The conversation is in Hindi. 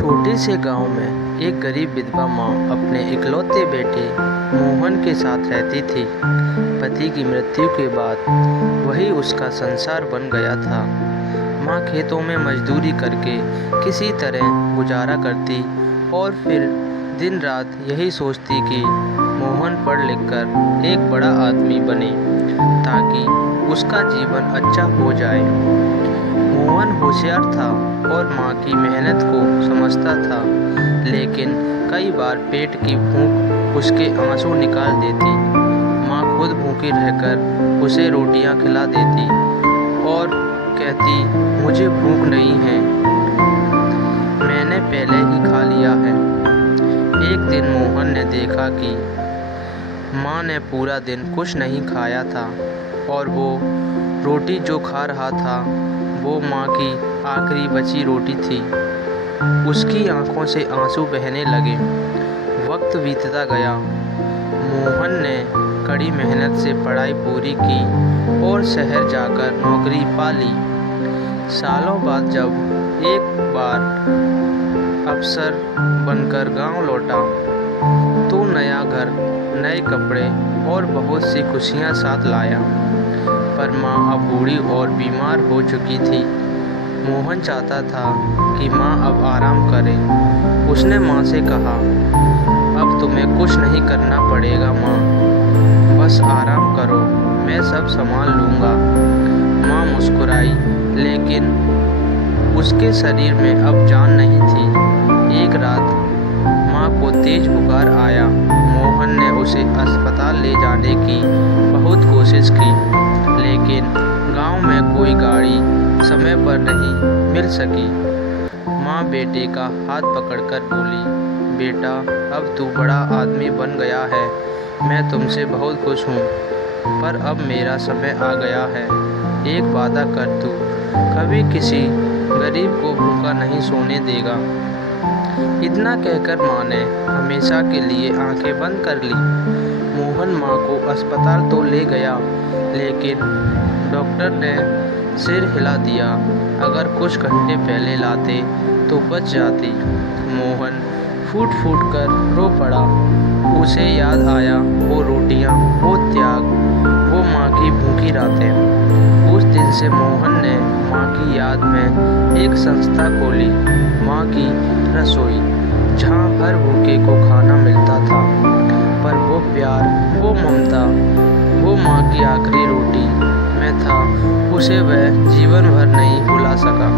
छोटे से गांव में एक गरीब विधवा माँ अपने इकलौते बेटे मोहन के साथ रहती थी। पति की मृत्यु के बाद वही उसका संसार बन गया था। माँ खेतों में मजदूरी करके किसी तरह गुजारा करती और फिर दिन रात यही सोचती कि मोहन पढ़ लिख कर एक बड़ा आदमी बने ताकि उसका जीवन अच्छा हो जाए। मोहन होशियार था और माँ की मेहनत को समझता था, लेकिन कई बार पेट की भूख उसके आंसू निकाल देती। माँ खुद भूखी रहकर उसे रोटियां खिला देती और कहती, मुझे भूख नहीं है, मैंने पहले ही खा लिया है। एक दिन मोहन ने देखा कि माँ ने पूरा दिन कुछ नहीं खाया था और वो रोटी जो खा रहा था वो माँ की आखिरी बची रोटी थी। उसकी आंखों से आंसू बहने लगे। वक्त बीतता गया। मोहन ने कड़ी मेहनत से पढ़ाई पूरी की और शहर जाकर नौकरी पा ली। सालों बाद जब एक बार अफसर बनकर गांव लौटा तो नया घर, नए कपड़े और बहुत सी खुशियां साथ लाया। पर माँ अब बूढ़ी और बीमार हो चुकी थी। मोहन चाहता था कि माँ अब आराम करे। उसने माँ से कहा, अब तुम्हें कुछ नहीं करना पड़ेगा माँ, बस आराम करो, मैं सब संभाल लूँगा। माँ मुस्कुराई, लेकिन उसके शरीर में अब जान नहीं थी। एक रात माँ को तेज बुखार आया। मोहन ने उसे अस्पताल ले जाने की बहुत कोशिश की, लेकिन गांव में कोई गाड़ी समय पर नहीं मिल सकी। माँ बेटे का हाथ पकड़कर बोली, बेटा, अब तू बड़ा आदमी बन गया है, मैं तुमसे बहुत खुश हूँ, पर अब मेरा समय आ गया है। एक वादा कर, तू कभी किसी गरीब को भूखा नहीं सोने देगा। इतना कहकर माँ ने हमेशा के लिए आंखें बंद कर ली। मोहन माँ को अस्पताल तो ले गया, लेकिन डॉक्टर ने सिर हिला दिया। अगर कुछ घंटे पहले लाते तो बच जाती। मोहन फूट फूट कर रो पड़ा। उसे याद आया वो रोटियां, वो त्याग, वो माँ की भूखी रातें। उस दिन से मोहन ने माँ की याद में एक संस्था खोली, माँ की रसोई, जहाँ हर भूखे को खाना मिलता था। पर वो प्यार, वो ममता, वो माँ की आखिरी रोटी में था, उसे वह जीवन भर नहीं भुला सका।